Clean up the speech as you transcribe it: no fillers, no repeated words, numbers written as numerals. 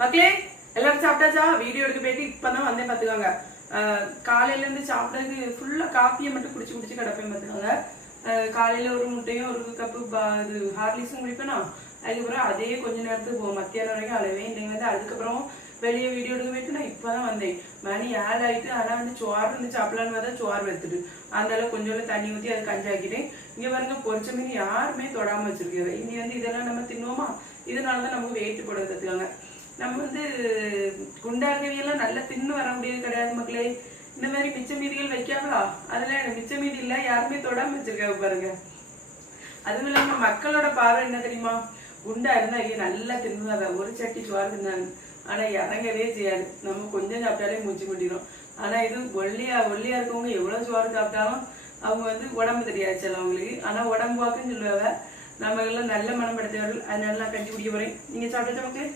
மக்களே எல்லாரும் சாப்பிட்டாச்சா? வீடியோ எடுக்க போயிட்டு இப்பதான் வந்தேன் பாத்துக்காங்க. காலையில இருந்து சாப்பிட்டதுக்கு ஃபுல்லா காப்பியை மட்டும் குடிச்சு குடிச்சு கிடப்பேன் பாத்துக்காங்க. காலையில ஒரு முட்டையும் ஒரு கப்பு இது ஹார்லிக்ஸும் குடிப்பேனா, அதுக்கப்புறம் அதே கொஞ்ச நேரத்துக்கு போகும். மத்தியானம் வரைக்கும் அளவே இல்லைங்க வந்து. அதுக்கப்புறம் வெளியே வீடியோ எடுக்க போயிட்டு நான் இப்பதான் வந்தேன். மணி 7 ஆயிட்டு. ஆனா வந்து சோறு வந்து சாப்பிடலான்னு பார்த்தா சோறு வைத்துட்டு அந்த அளவு கொஞ்சம் தண்ணி ஊற்றி அது கஞ்சாக்கிட்டேன். இங்க பாருங்க, பொரிச்ச மீன் யாருமே தொடாம வச்சிருக்காரு. இங்க வந்து இதெல்லாம் நம்ம தின்னுவோமா, இதனாலதான் நமக்கு வெயிட் போட கத்துக்காங்க. நம்ம வந்து குண்டா இருக்கவியெல்லாம் நல்லா தின்னு வர முடியாது கிடையாது மக்களே. இந்த மாதிரி மிச்ச மீதிகள் வைக்காமலா, அதெல்லாம் எனக்கு மிச்ச மீதி இல்ல, யாருமே தொடாம வச்சிருக்காங்க பாருங்க. அதுவும் இல்லாம மக்களோட பார்வை என்ன தெரியுமா, குண்டா இருந்தா ஐயோ நல்லா தின்னுவாங்க, ஒரு சட்டி சோறு தின்னாங்க. ஆனா இறங்கவே செய்யாது, நம்ம கொஞ்சம் சாப்பிட்டாலே மூச்சு கொட்டிடும். ஆனா இது ஒல்லியா இருக்கவங்க எவ்வளவு சோறு சாப்பிட்டாலும் அவங்க வந்து உடம்பு தெரியாது சில அவங்களுக்கு. ஆனா உடம்பு வாக்குன்னு சொல்லுவாங்க. நம்ம எல்லாம் நல்ல மனம் படுத்தவர்கள். அதனால நான் கஞ்சி குடிக்க போறேன். நீங்க சாப்பிட்டா மக்களே?